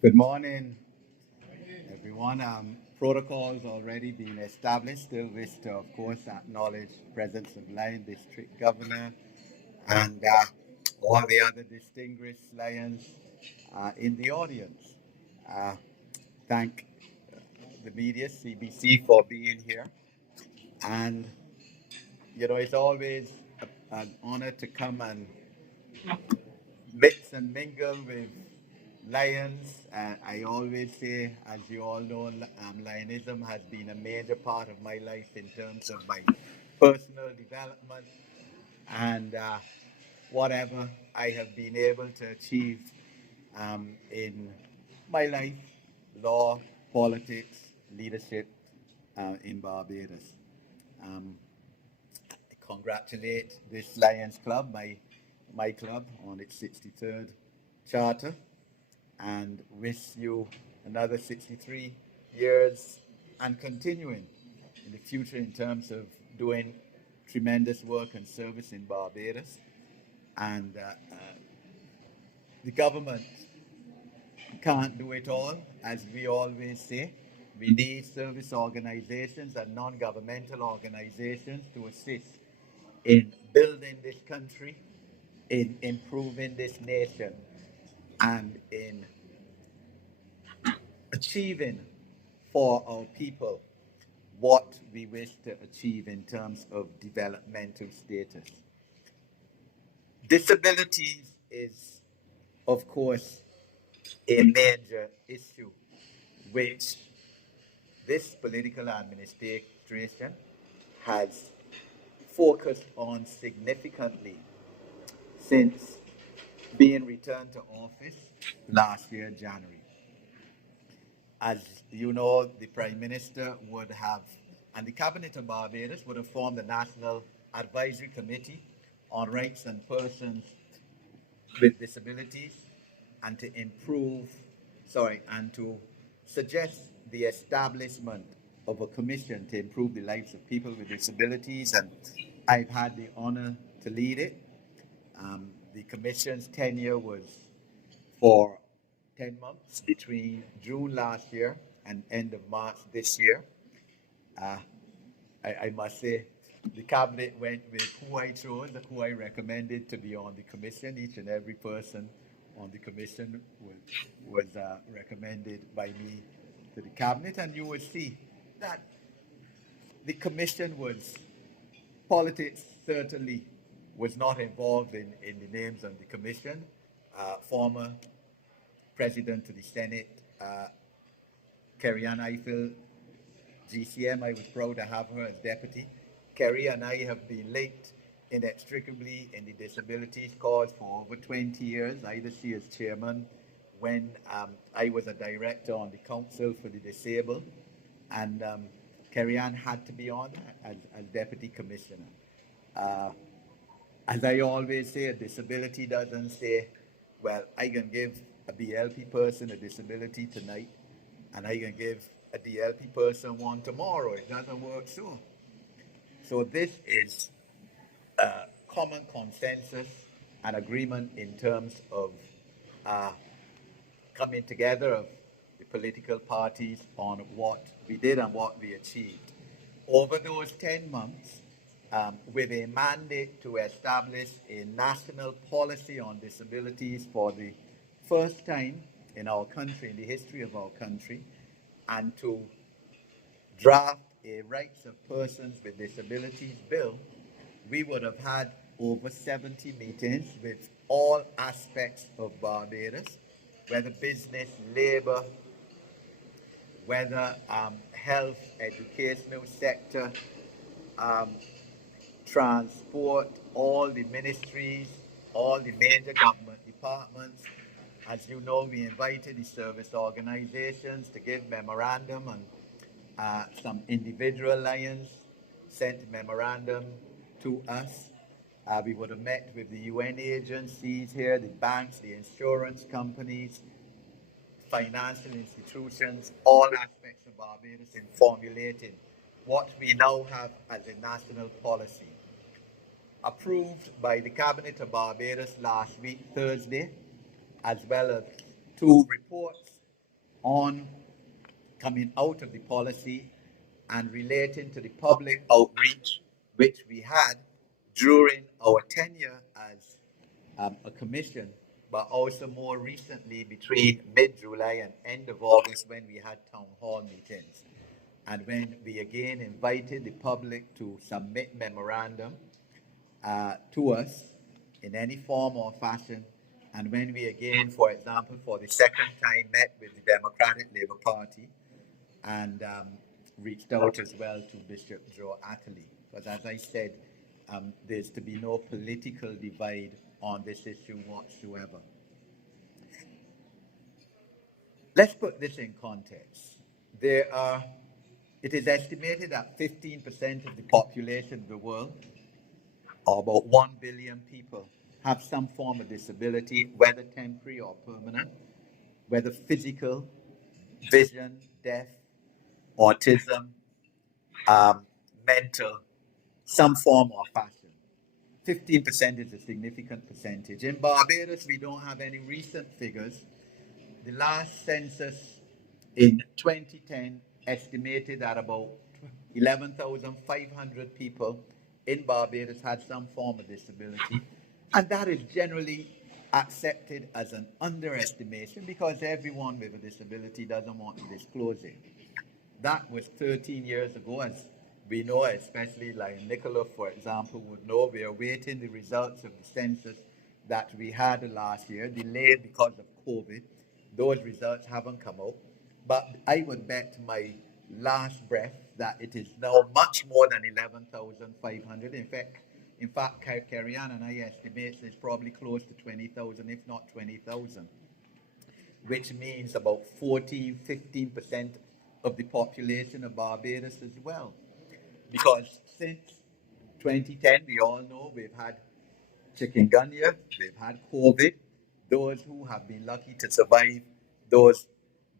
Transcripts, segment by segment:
Good morning, everyone. Protocols already been established. Still wish to, of course, acknowledge presence of Lion District Governor and all the other distinguished Lions in the audience. Uh, thank the media, CBC, for being here. And, it's always an honor to come and mix and mingle with Lions. I always say, as you all know, Lionism has been a major part of my life in terms of my personal development and whatever I have been able to achieve in my life, law, politics, leadership in Barbados. Um, I congratulate this Lions Club, my club, on its 63rd charter and wish you another 63 years and continuing in the future in terms of doing tremendous work and service in Barbados. And the government can't do it all, as we always say. We need service organizations and non governmental organizations to assist in building this country, in improving this nation, and in achieving for our people what we wish to achieve in terms of developmental status. Disabilities is, of course, a major issue which this political administration has focused on significantly since being returned to office last year, January. As you know, the Prime Minister would have, and the Cabinet of Barbados would have formed a National Advisory Committee on Rights and Persons with Disabilities and to and to suggest the establishment of a commission to improve the lives of people with disabilities. And I've had the honor to lead it. The commission's tenure was for 10 months between June last year and end of March this year. Uh, I must say, the cabinet went with who I chose, who I recommended to be on the commission. Each and every person on the commission was recommended by me to the cabinet, and you will see that the commission was, politics certainly was not involved in the names on the commission. Former President of the Senate, Kerry Ann Eiffel, GCM, I was proud to have her as deputy. Kerry and I have been linked inextricably in the disabilities cause for over 20 years. I either she as chairman when I was a director on the Council for the Disabled, and Kerry Ann had to be on as deputy commissioner. Uh, as I always say, a disability doesn't say, well, I can give a BLP person a disability tonight, and I can give a DLP person one tomorrow. It doesn't work so. So this is a common consensus and agreement in terms of uh, coming together of the political parties on what we did and what we achieved. Over those 10 months, with a mandate to establish a national policy on disabilities for the first time in our country, in the history of our country, and to draft a Rights of Persons with Disabilities bill, we would have had over 70 meetings with all aspects of Barbados, whether business, labor, whether health, educational sector, um, transport, all the ministries, all the major government departments. As you know, we invited the service organizations to give memorandum, and some individual lions sent memorandum to us. We would have met with the UN agencies here, the banks, the insurance companies, financial institutions, all aspects of Barbados in formulating what we now have as a national policy. Approved by the Cabinet of Barbados last week, Thursday, as well as two reports on coming out of the policy and relating to the public outreach which we had during our tenure as a commission, but also more recently between mid-July and end of August when we had town hall meetings. And when we again invited the public to submit memorandum to us in any form or fashion, and when we again, for example, for the second time met with the Democratic Labour Party and reached out as well to Bishop Joe Atterley, because as I said, there's to be no political divide on this issue whatsoever. Let's put this in context. It is estimated that 15% of the population of the world, or about 1 billion people, have some form of disability, whether temporary or permanent, whether physical, vision, deaf, autism, mental, some form or fashion. 15% is a significant percentage. In Barbados, we don't have any recent figures. The last census in 2010 estimated that about 11,500 people in Barbados had some form of disability. And that is generally accepted as an underestimation because everyone with a disability doesn't want to disclose it. That was 13 years ago, as we know, especially like Nicola, for example, would know. We are waiting the results of the census that we had last year, delayed because of COVID. Those results haven't come out. But I would bet my last breath that it is now much more than 11,500. In fact, Carrie-Ann and I estimate it's probably close to 20,000, if not 20,000, which means about 14, 15% of the population of Barbados as well. Because since 2010, we all know we've had chikungunya, we've had COVID. Those who have been lucky to survive those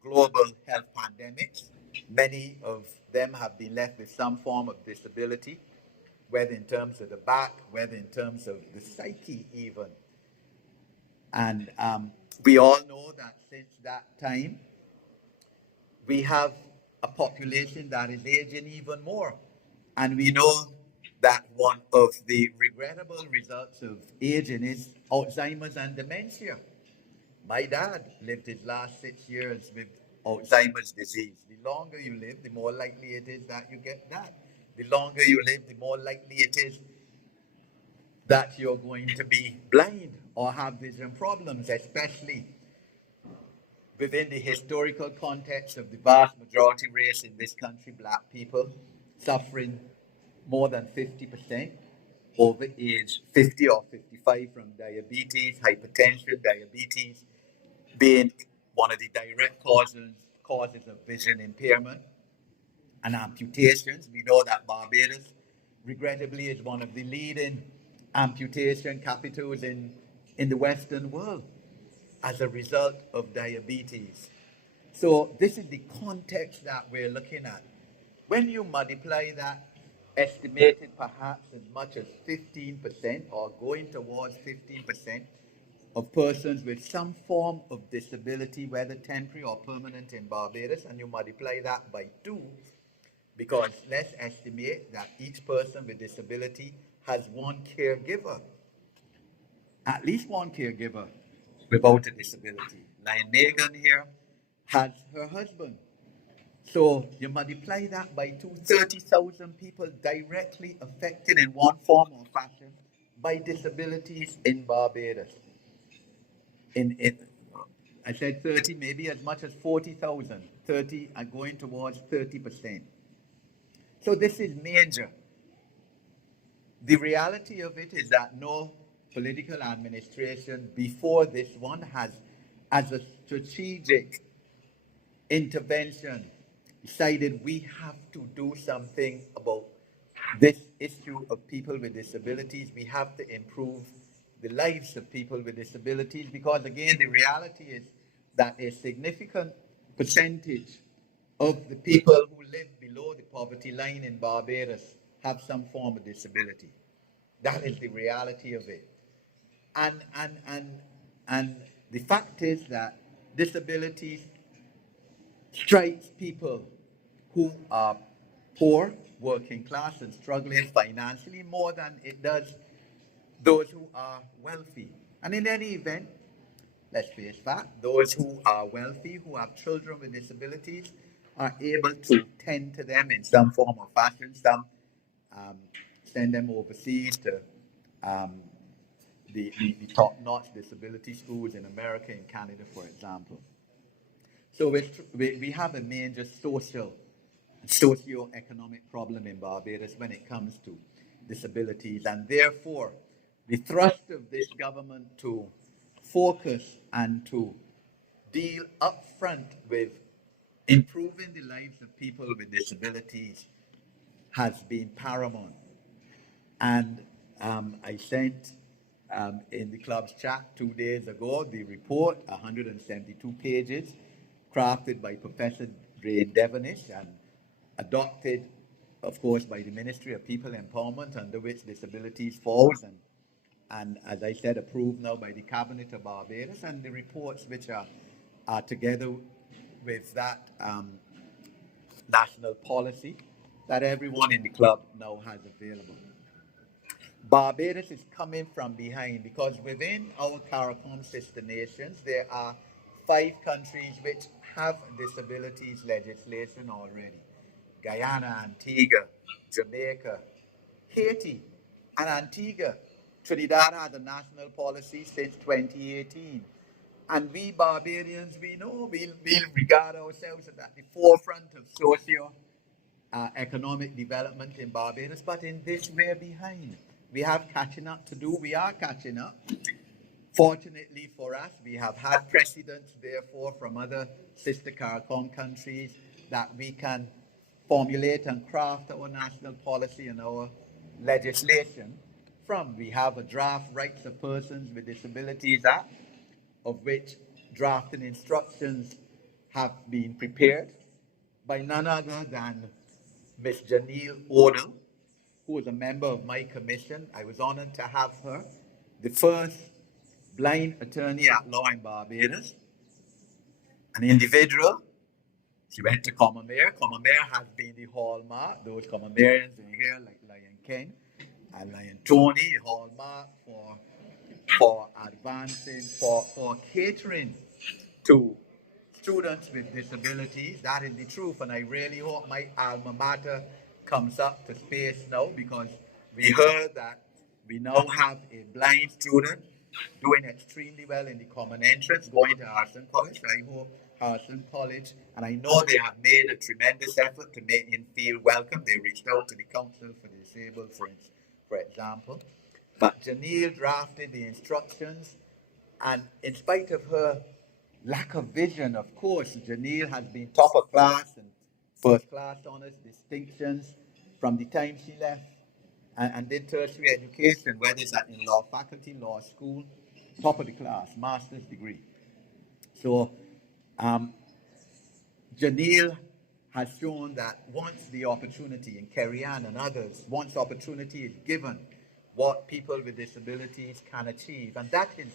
global health pandemics, many of them have been left with some form of disability, whether in terms of the back, whether in terms of the psyche even. And we all know that since that time, we have a population that is aging even more. And we know that one of the regrettable results of aging is Alzheimer's and dementia. My dad lived his last 6 years with Alzheimer's disease. The longer you live, the more likely it is that you get that. The longer you live, the more likely it is that you're going to be blind or have vision problems, especially within the historical context of the vast majority race in this country, black people suffering more than 50% over age 50 or 55 from diabetes, hypertension, diabetes being one of the direct causes of vision impairment and amputations. We know that Barbados, regrettably, is one of the leading amputation capitals in the Western world as a result of diabetes. So this is the context that we're looking at. When you multiply that, estimated perhaps as much as 15% or going towards 15% of persons with some form of disability, whether temporary or permanent in Barbados, and you multiply that by 2, because let's estimate that each person with disability has one caregiver, at least one caregiver without a disability. Like Megan here has her husband. So you multiply that by 30,000 people directly affected in one form or fashion by disabilities in Barbados. I said 30, maybe as much as 40,000. 30 are going towards 30%. So this is major. The reality of it is that no political administration before this one has, as a strategic intervention, decided we have to do something about this issue of people with disabilities. We have to improve the lives of people with disabilities because, again, the reality is that a significant percentage of the people who live below the poverty line in Barbados have some form of disability. That is the reality of it. And the fact is that disabilities strikes people who are poor, working class, and struggling financially more than it does those who are wealthy. And in any event, let's face fact, those who are wealthy, who have children with disabilities, are able to tend to them in some form or fashion. Some um, send them overseas to um, the top-notch disability schools in America and Canada, for example. So we have a major socio-economic problem in Barbados when it comes to disabilities, and therefore the thrust of this government to focus and to deal upfront with improving the lives of people with disabilities has been paramount. And I sent in the club's chat 2 days ago the report, 172 pages, crafted by Professor Ray Devonish and adopted, of course, by the Ministry of People Empowerment, under which disabilities falls, and as I said, approved now by the Cabinet of Barbados, and the reports which are together with that national policy that everyone in the club now has available. Barbados is coming from behind because within our CARICOM sister nations, there are 5 countries which have disabilities legislation already. Guyana, Antigua, Jamaica, Haiti, and Antigua. Trinidad has a national policy since 2018. And we Barbadians, we know we regard ourselves at the forefront of socio economic development in Barbados, but in this we're behind. We have catching up to do. We are catching up. Fortunately for us, we have had precedents, therefore, from other sister CARICOM countries that we can formulate and craft our national policy and our legislation from. We have a draft Rights of Persons with Disabilities Act, of which drafting instructions have been prepared by none other than Miss Janelle Odell, who was a member of my commission. I was honored to have her, the first blind attorney at law in Barbados, an individual. She went to Commonwealth. Commonwealth has been the hallmark. Those Commonwealths in here, like Lion King and Lion Tony, hallmark for advancing, for catering to students with disabilities. That is the truth, and I really hope my alma mater comes up to space now, because we heard that we now have a blind student doing extremely well in the common entrance, going to Harrison College. I hope Harrison College, and I know they have made a tremendous effort to make him feel welcome. They reached out to the Council for the Disabled, for example. But Janelle drafted the instructions, and in spite of her lack of vision, of course, Janelle has been top of class and first class honors distinctions from the time she left and did tertiary education, whether it's in law faculty, law school, top of the class, master's degree. So Janelle has shown that once the opportunity, and Kerry Ann and others, once opportunity is given, what people with disabilities can achieve. And that is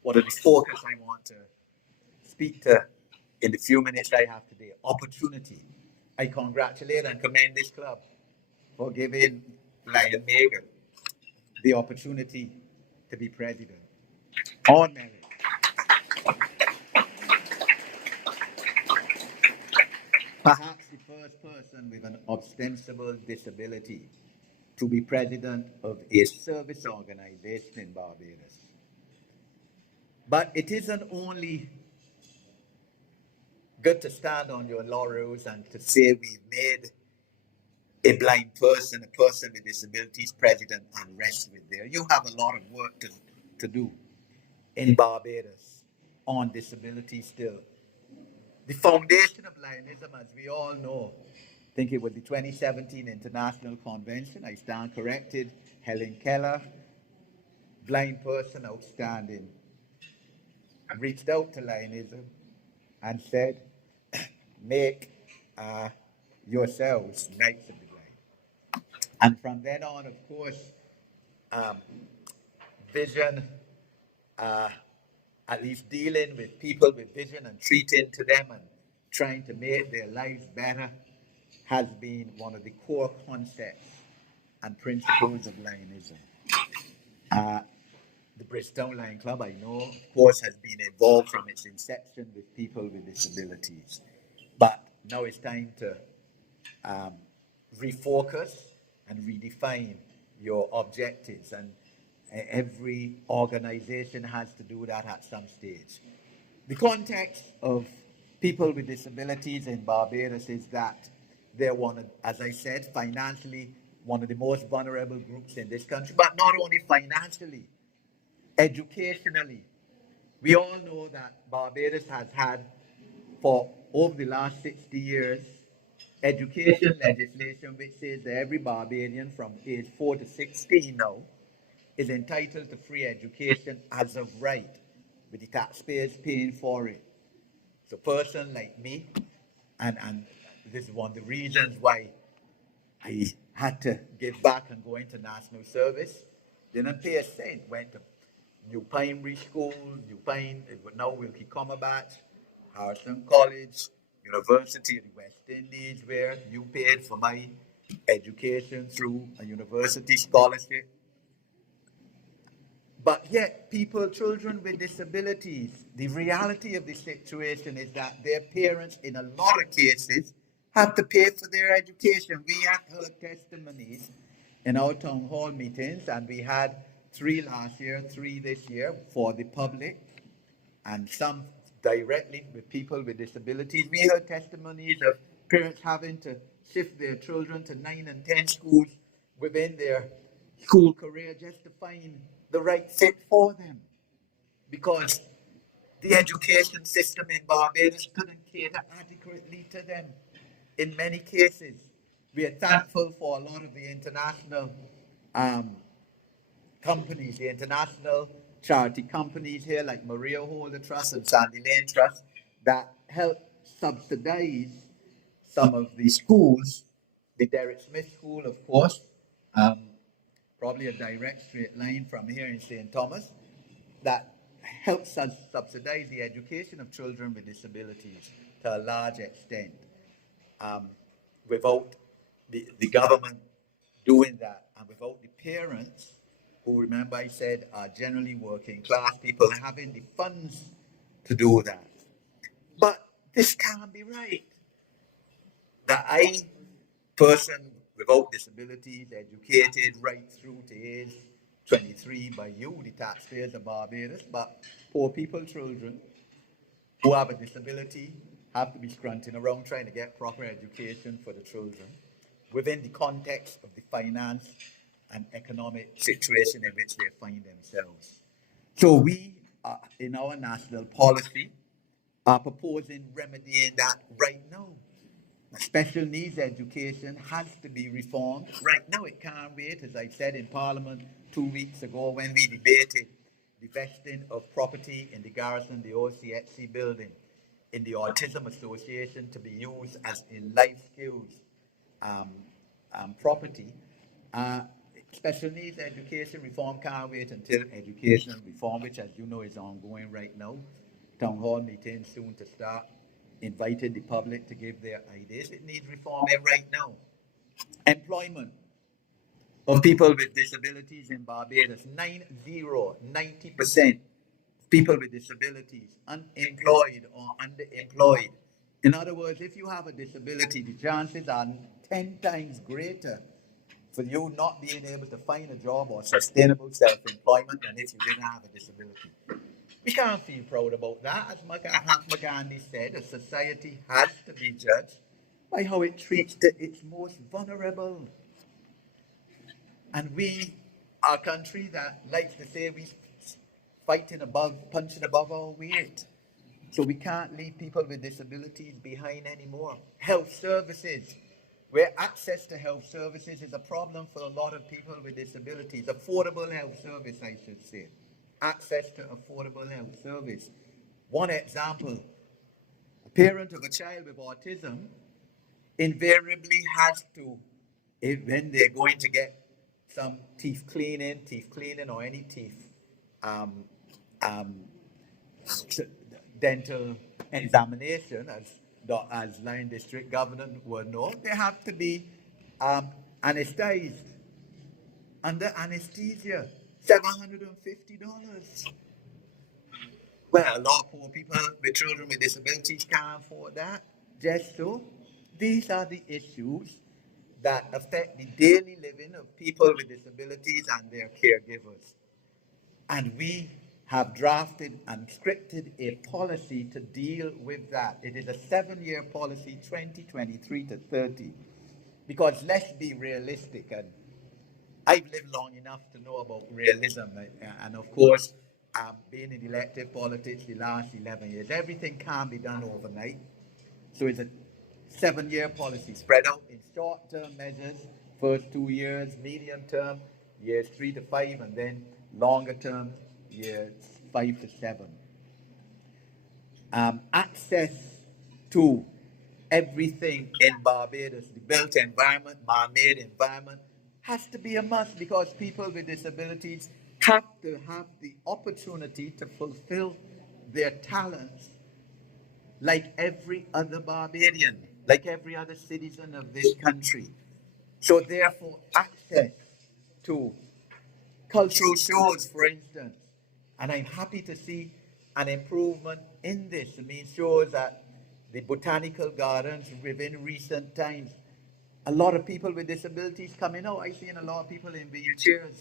what the focus I want to speak to in the few minutes I have today. Opportunity. I congratulate and commend this club for giving Lion Megan the opportunity to be president on merit. Perhaps the first person with an ostensible disability to be president of a service organization in Barbados. But it isn't only good to stand on your laurels and to say we've made a blind person, a person with disabilities president, and rest with there. You have a lot of work to do in Barbados on disability still. The foundation of Lionism, as we all know, I think it was the 2017 International Convention. I stand corrected. Helen Keller, blind person, outstanding, reached out to Lionism and said, make yourselves knights of the blind. And from then on, of course, vision, at least dealing with people with vision and treating to them and trying to make their lives better has been one of the core concepts and principles of Lionism. Uh, the Bridgetown Lion Club, I know, of course, has been involved from its inception with people with disabilities. But now it's time to um, refocus and redefine your objectives. And every organization has to do that at some stage. The context of people with disabilities in Barbados is that they're one of, as I said, financially one of the most vulnerable groups in this country, but not only financially, educationally. We all know that Barbados has had, for over the last 60 years, education legislation which says that every Barbadian from age 4 to 16 now is entitled to free education as of right, with the taxpayers paying for it. So, a person like me, and this is one of the reasons why I had to give back and go into national service. Didn't pay a cent. Went to New Primary School, New Pine, now Wilkie Cumberbatch, Harrison College, University of the West Indies, where you paid for my education through a university scholarship. But yet, people, children with disabilities, the reality of the situation is that their parents, in a lot of cases, have to pay for their education. We have heard testimonies in our town hall meetings, and we had 3 last year, 3 this year for the public, and some directly with people with disabilities. We heard testimonies of parents having to shift their children to 9 and 10 schools within their school career just to find the right fit for them, because the education system in Barbados couldn't cater adequately to them in many cases. We are thankful for a lot of the international um, companies, the international charity companies here like Maria Holder Trust and Sandy Lane Trust, that help subsidize some of the schools. The Derek Smith School, of course, um, probably a direct straight line from here in St. Thomas, that helps us subsidize the education of children with disabilities to a large extent, um, without the government doing that, and without the parents, who, remember I said, are generally working class people, having the funds to do that. But this can't be right. That I, person without disabilities, educated right through to age 23 by you, the taxpayers of Barbados, but poor people, children who have a disability, have to be scrunting around trying to get proper education for the children within the context of the finance and economic situation in which they find themselves. So we, in our national policy, are proposing remedying that right now. Special needs education has to be reformed. Right now, it can't wait. As I said in Parliament 2 weeks ago when we debated the vesting of property in the garrison, the OCHC building, in the Autism Association to be used as a life skills um, property. Uh, Special needs education reform can't wait until education reform, which, as you know, is ongoing right now. Town hall meeting soon to start. Invited the public to give their ideas. It needs reforming right now. Employment of people with disabilities in Barbados, 90% people with disabilities, unemployed or underemployed. In other words, if you have a disability, the chances are 10 times greater for you not being able to find a job or sustainable self-employment than if you didn't have a disability. We can't feel proud about that. As Mahatma Gandhi said, a society has to be judged by how it treats its most vulnerable. And we are a country that likes to say we fighting above, punching above our weight. So we can't leave people with disabilities behind anymore. Health services, where access to health services is a problem for a lot of people with disabilities. Affordable health service, I should say. Access to affordable health service. One example, a parent of a child with autism invariably has to, when they're going to get some teeth cleaning or any teeth um, um, dental examination, as as Line District Governor will know, they have to be anesthetized under anesthesia. $750. Well, a lot of poor people with children with disabilities can't afford that. Just so, these are the issues that affect the daily living of people with disabilities and their caregivers. And we have drafted and scripted a policy to deal with that. It is a 7-year policy, 2023 to 30. Because let's be realistic, and I've lived long enough to know about realism. And of course, being in elective politics the last 11 years, everything can't be done overnight. So it's a 7-year policy spread out in short-term measures, first 2 years, medium term, years 3 to 5, and then longer term, years 5 to 7. Access to everything in Barbados, the built environment, man-made environment, has to be a must because people with disabilities have to have the opportunity to fulfill their talents like every other Barbadian, like every other citizen of this country. So therefore, access to cultural shows, for instance, and I'm happy to see an improvement in this. I mean, shows at the botanical gardens within recent times. A lot of people with disabilities coming out. I've seen a lot of people in wheelchairs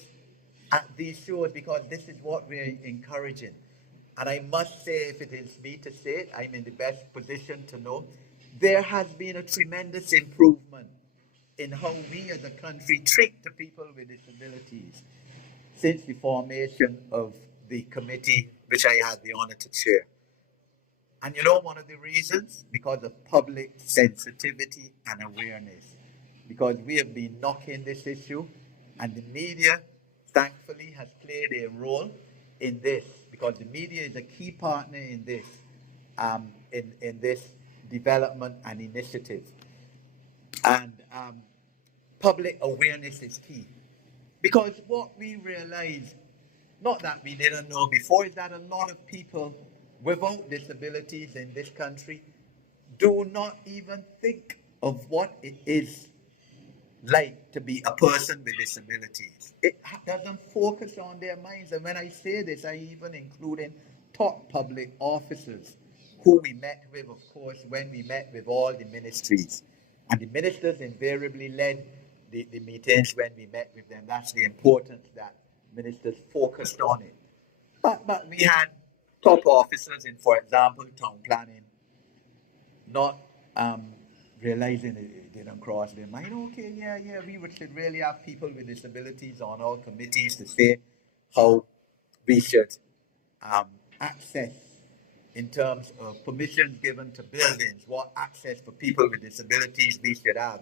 at these shows because this is what we're encouraging. And I must say, if it is me to say it, I'm in the best position to know, there has been a tremendous improvement in how we as a country treat the people with disabilities since the formation of the committee which I had the honor to chair. And you know, one of the reasons, because of public sensitivity and awareness, because we have been knocking this issue, and the media, thankfully, has played a role in this, because the media is a key partner in this, in this development and initiative. And public awareness is key. Because what we realize, not that we didn't know before, is that a lot of people without disabilities in this country do not even think of what it is like to be a person with disabilities. It doesn't focus on their minds. And when I say this, I even including top public officers who we met with, of course, when we met with all the ministries. And the ministers invariably led the meetings when we met with them. That's the importance that ministers focused on it. But we had top officers in, for example, town planning, not realizing it didn't cross their mind. Okay, yeah, we should really have people with disabilities on our committees to say how we should access in terms of permissions given to buildings, what access for people with disabilities we should have.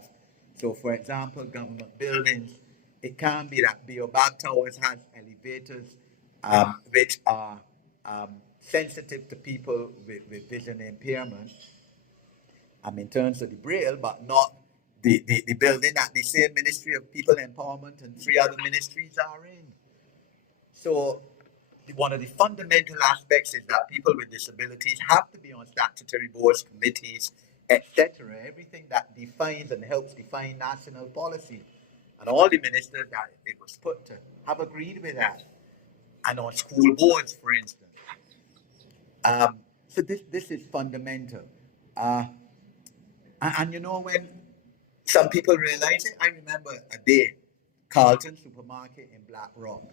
So, for example, government buildings, it can be that Baobab Towers has elevators which are sensitive to people with vision impairment, in terms of the Braille, but not the building that the same Ministry of People Empowerment and 3 other ministries are in. So one of the fundamental aspects is that people with disabilities have to be on statutory boards, committees, etc. Everything that defines and helps define national policy. And all the ministers that it was put to have agreed with that. And on school boards, for instance. So this is fundamental. And you know, when some people realize it, I remember a day, Carlton Supermarket in Black Rock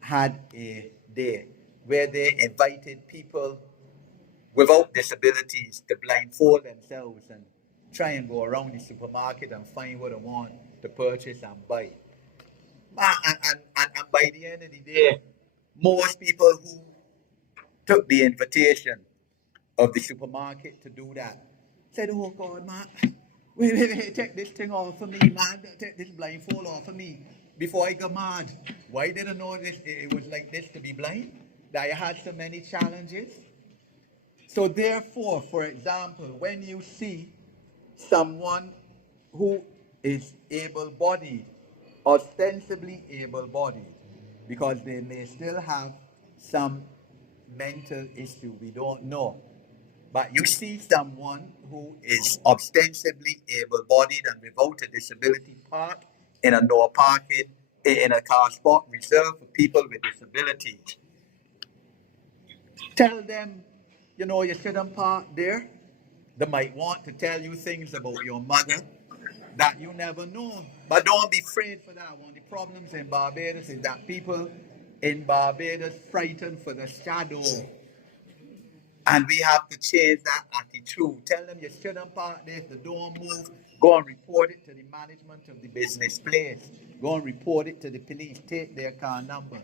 had a day where they invited people without disabilities to blindfold themselves and try and go around the supermarket and find what they want to purchase and buy. And by the end of the day, most people who took the invitation of the supermarket to do that said, "Oh God, man, wait, take this thing off of me, man. Take this blindfold off of me before I go mad. Why didn't I know this? It was like this to be blind? That I had so many challenges." So therefore, for example, when you see someone who is able-bodied, ostensibly able-bodied, because they may still have some mental issue, we don't know. But you see someone who is ostensibly able-bodied and without a disability park in a no parking, in a car spot reserved for people with disabilities. Tell them, you shouldn't park there. They might want to tell you things about your mother that you never know. But don't be afraid for that. One of the problems in Barbados is that people in Barbados frightened for the shadow. And we have to change that attitude. Tell them you shouldn't park there, if they don't move, go and report it to the management of the business place. Go and report it to the police, take their car number.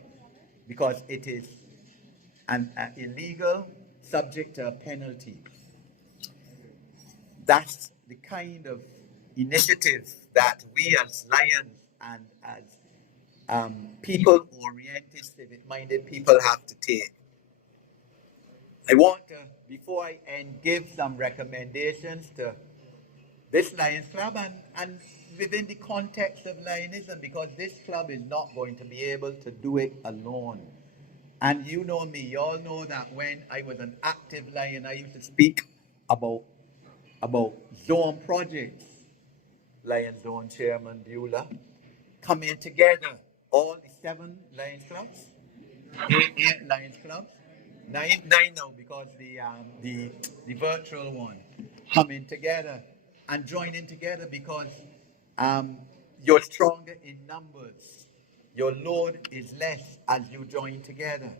Because it is an illegal, subject to a penalty. That's the kind of initiative that we as Lions and as people-oriented, civic-minded people have to take. I want to, before I end, give some recommendations to this Lions Club and within the context of Lionism, because this club is not going to be able to do it alone. And you know me, you all know that when I was an active Lion, I used to speak about zone projects. Lions Zone Chairman Beulah, coming together, all the 7 Lions clubs, 8 Lions clubs, nine now because the virtual one, coming together and joining together because you're stronger in numbers. Your load is less as you join together.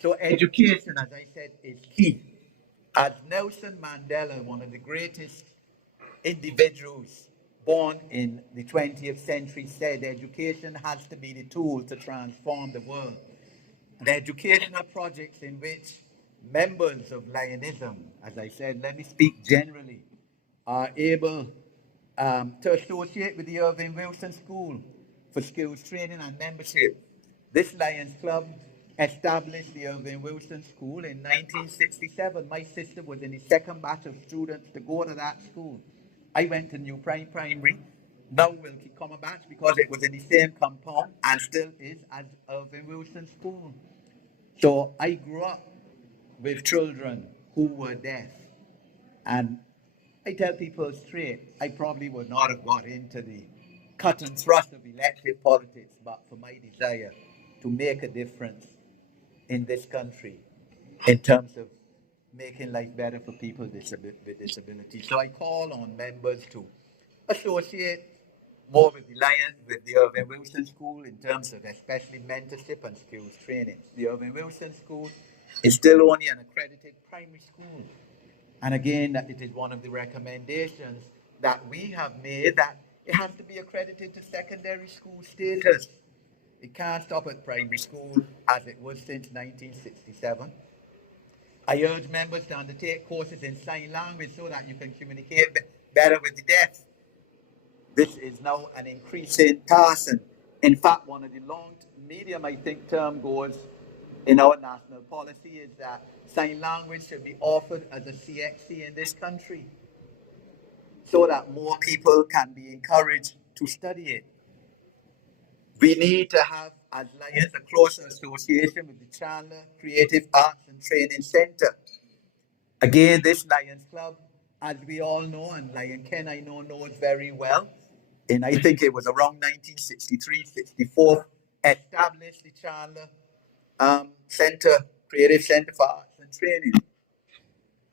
So education, as I said, is key. As Nelson Mandela, one of the greatest individuals born in the 20th century, said education has to be the tool to transform the world. The educational projects in which members of Lionism, as I said, let me speak generally, are able to associate with the Irving Wilson School for skills training and membership. This Lions Club established the Irving Wilson School in 1967. My sister was in the second batch of students to go to that school. I went to New Primary, now Wilkie Cumberbatch, because it was in the same compound and still is as Irving Wilson School. So I grew up with children who were deaf. And I tell people straight, I probably would not have got into the cut and thrust of elected politics, but for my desire to make a difference in this country in terms of making life better for people with disabilities. So I call on members to associate more with the Lions, with the Irving Wilson School in terms of especially mentorship and skills training. The Irving Wilson School is still only an accredited primary school. And again, it is one of the recommendations that we have made that it has to be accredited to secondary school status. It can't stop at primary school as it was since 1967. I urge members to undertake courses in sign language so that you can communicate better with the deaf. This is now an increasing task. And in fact, one of the medium, I think, term goals in our national policy is that sign language should be offered as a CXC in this country so that more people can be encouraged to study it. We need to have, as Lions, a closer association with the Chandler Creative Arts and Training Center. Again, this Lions Club, as we all know, and Lion Ken I know knows very well, and I think it was around 1963-64, established the Chandler Creative Center for Arts and Training.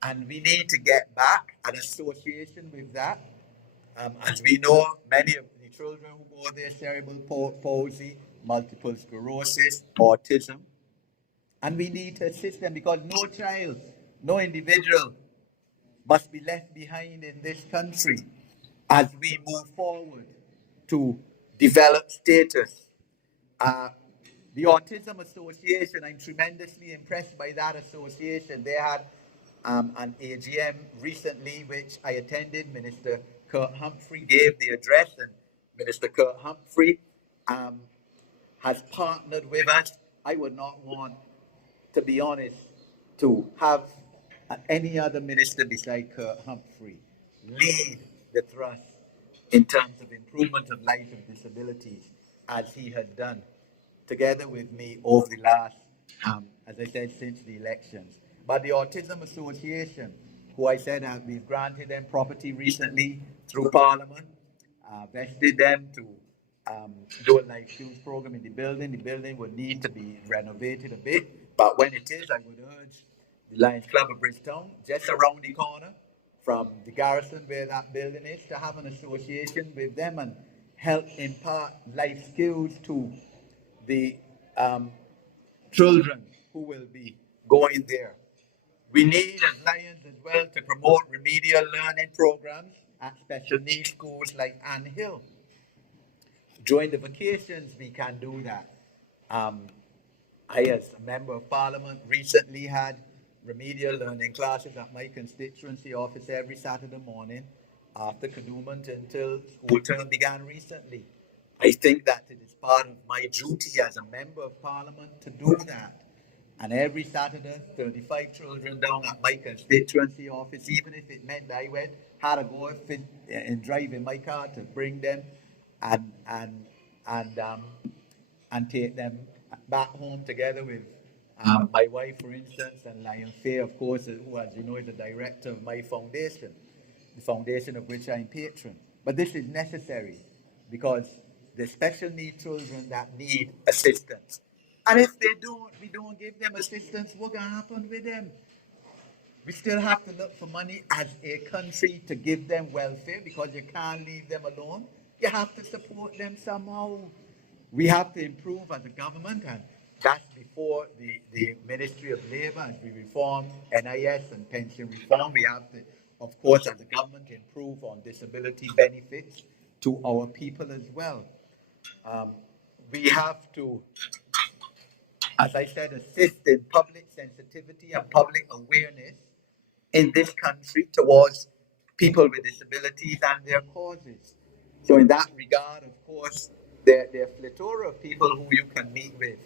And we need to get back an association with that. As we know, many of the children who go there, cerebral palsy, multiple sclerosis, autism. And we need to assist them because no child, no individual must be left behind in this country as we move forward to develop status. The Autism Association, I'm tremendously impressed by that association. They had an AGM recently, which I attended. Minister Kurt Humphrey gave the address, and Minister Kurt Humphrey has partnered with us. I would not want, to be honest, to have any other minister beside Kurt Humphrey lead the thrust in terms of improvement of life with disabilities as he has done together with me over the last, as I said, since the elections. But the Autism Association who I said we've granted them property recently through Parliament, vested them to do a life skills program in the building. The building would need to be renovated a bit, but when it is, I would urge the Lions Club of Bridgetown, just around the corner from the garrison where that building is, to have an association with them and help impart life skills to the children who will be going there. We need as Lions as well to promote remedial learning programs at special needs schools like Ann Hill. During the vacations, we can do that. Um, I, as a member of parliament, recently had remedial learning classes at my constituency office every Saturday morning after Kadooment until school term began recently. I think that it is part of my duty as a member of parliament to do that. And every Saturday, 35 children down at my constituency office, even if it meant I had to go and drive in my car to bring them and and and um, and take them back home together with my wife, for instance, and Lion Fair, of course, who, as you know, is the director of my foundation, the foundation of which I'm patron. But this is necessary because the special needs children that need assistance. And if we don't give them assistance, what's going to happen with them? We still have to look for money as a country to give them welfare because you can't leave them alone. You have to support them somehow. We have to improve as a government, and that's before the Ministry of Labor as we reform NIS and pension reform. We have to, of course, as a government, improve on disability benefits to our people as well. Um, we have to, as I said, assist in public sensitivity and public awareness in this country towards people with disabilities and their causes. So in that regard, of course, there are a plethora of people who you can meet with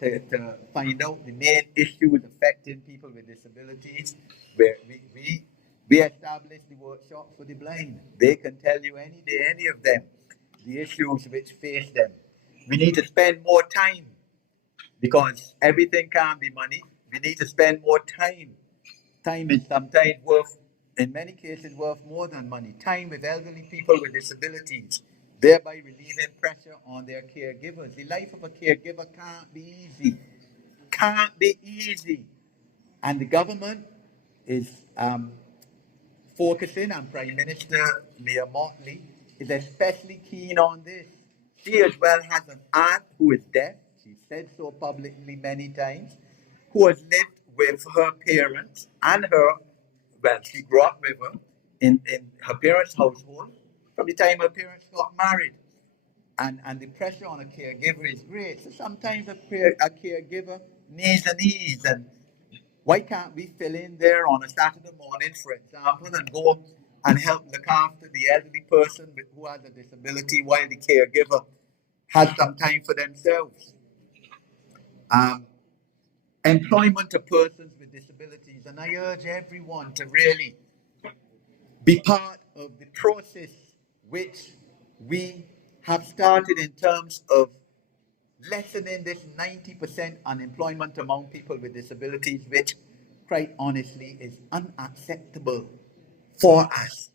to find out the main issues affecting people with disabilities. Where we established the workshop for the blind. They can tell you any day, any of them, the issues which face them. We need to spend more time because everything can't be money. We need to spend more time. Time is sometimes worth, in many cases, worth more than money. Time with elderly people with disabilities, thereby relieving pressure on their caregivers. The life of a caregiver can't be easy. Can't be easy. And the government is focusing, and Prime Minister Leah Motley is especially keen on this. She as well has an aunt who is deaf. She said so publicly many times, who has lived with her parents and her, well, she grew up with her in her parents' household from the time her parents got married. And the pressure on a caregiver is great. So sometimes a caregiver needs a need. And why can't we fill in there on a Saturday morning, for example, and go and help look after the elderly person who has a disability while the caregiver has some time for themselves? Um, Employment of persons with disabilities, and I urge everyone to really be part of the process which we have started in terms of lessening this 90% unemployment among people with disabilities, which, quite honestly, is unacceptable for us.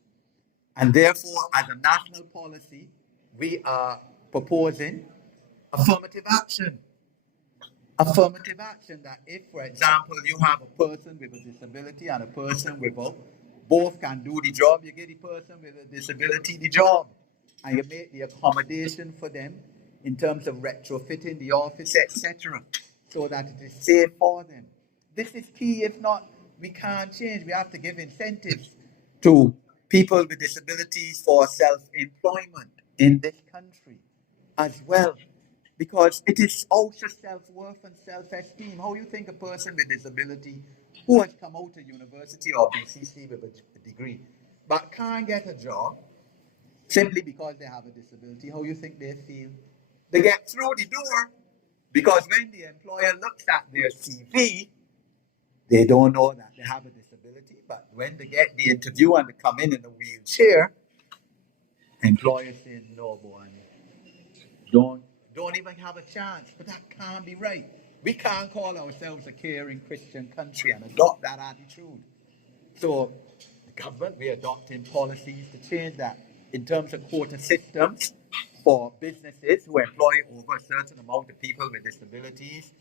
And therefore, as a national policy, we are proposing affirmative action. Affirmative action that if, for example, you have a person with a disability and a person without, both can do the job, you give the person with a disability the job, and you make the accommodation for them in terms of retrofitting the office, etc., so that it is safe for them. This is key. If not, we can't change. We have to give incentives to people with disabilities for self-employment in this country as well, because it is also self-worth and self-esteem. How you think a person with disability who has come out of university or BCC with a degree but can't get a job simply because they have a disability, how you think they feel? They get through the door because when the employer looks at their CV, they don't know that they have a disability, but when they get the interview and they come in a wheelchair, employers say, no, boy, don't don't even have a chance. But that can't be right. We can't call ourselves a caring Christian country and adopt that attitude. So government, we're adopting policies to change that in terms of quota systems for businesses who employ over a certain amount of people with disabilities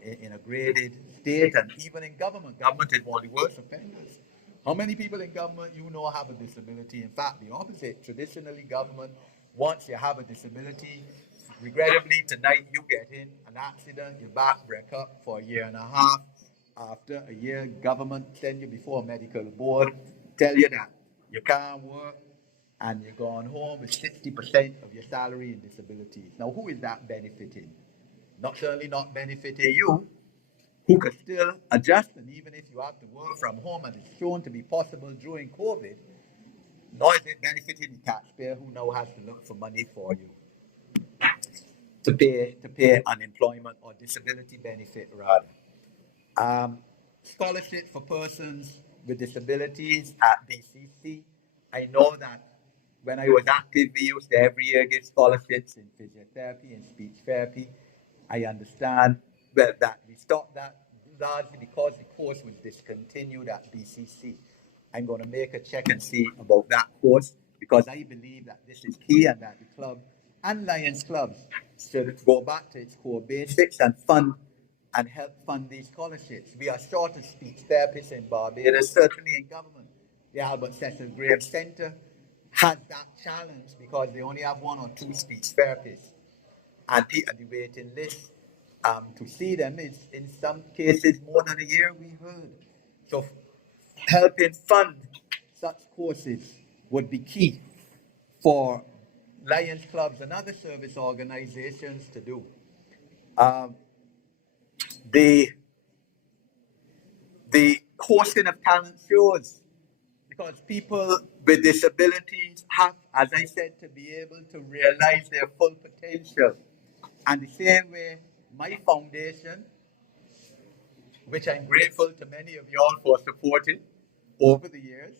in a graded state, and even in government. Government is one of the worst offenders. How many people in government you know have a disability? In fact, the opposite. Traditionally, government, once you have a disability, regrettably, tonight you get in an accident, your back break up for a year and a half. After a year, government send you before a medical board, tell you that you can't work, and you're going home with 60% of your salary in disabilities. Now, who is that benefiting? Not certainly not benefiting you, who could still adjust, and even if you have to work from home, and it's shown to be possible during COVID, nor is it benefiting the taxpayer who now has to look for money for you to pay unemployment or disability benefit rather. Scholarship for persons with disabilities at BCC. I know that when I was active, we used to every year give scholarships in physiotherapy and speech therapy. I understand that we stopped that largely because the course was discontinued at BCC. I'm going to make a check and see about that course because I believe that this is key and that the club and Lions clubs should go back to its core basics and fund and help fund these scholarships. We are short of speech therapists in Barbados, certainly in government. The Albert Cecil Graham Center has that challenge because they only have one or two speech therapists. And the waiting list to see them is in some cases more than a year, we heard. So helping fund such courses would be key for Lions clubs and other service organizations to do. Um, the the hosting of talent shows because people with disabilities have, as I said, to be able to realize their full potential. And the same way, my foundation, which I'm grateful to many of y'all for supporting over the years,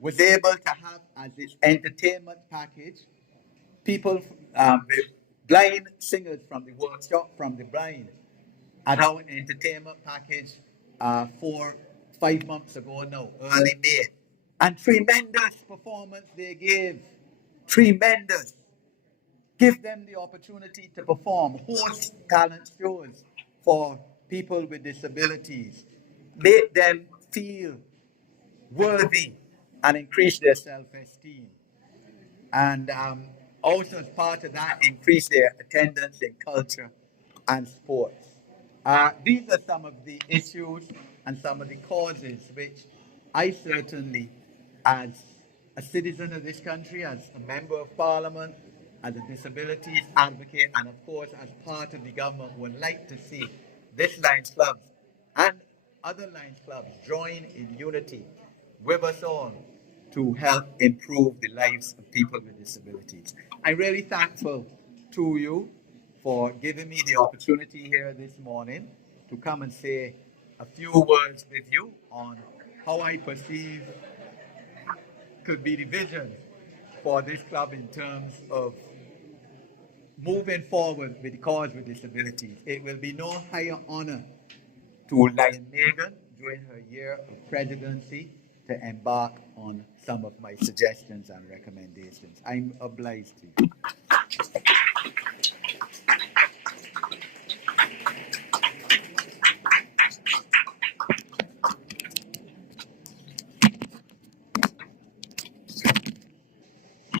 was able to have as its entertainment package people, with blind singers from the workshop, from the blind, at our entertainment package 5 months ago now, early May. And tremendous performance they gave. Tremendous. Give them the opportunity to perform, host talent shows for people with disabilities, make them feel worthy and increase their self-esteem. And also as part of that, increase their attendance in culture and sports. These are some of the issues and some of the causes which I certainly, as a citizen of this country, as a member of parliament, as a disabilities advocate, and of course as part of the government, would like to see this Lions Club and other Lions clubs join in unity with us all to help improve the lives of people with disabilities. I'm really thankful to you for giving me the opportunity here this morning to come and say a few words with you on how I perceive could be the vision for this club in terms of moving forward with the cause with disabilities. It will be no higher honor to Lion Megan during her year of presidency to embark on some of my suggestions and recommendations. I'm obliged to you.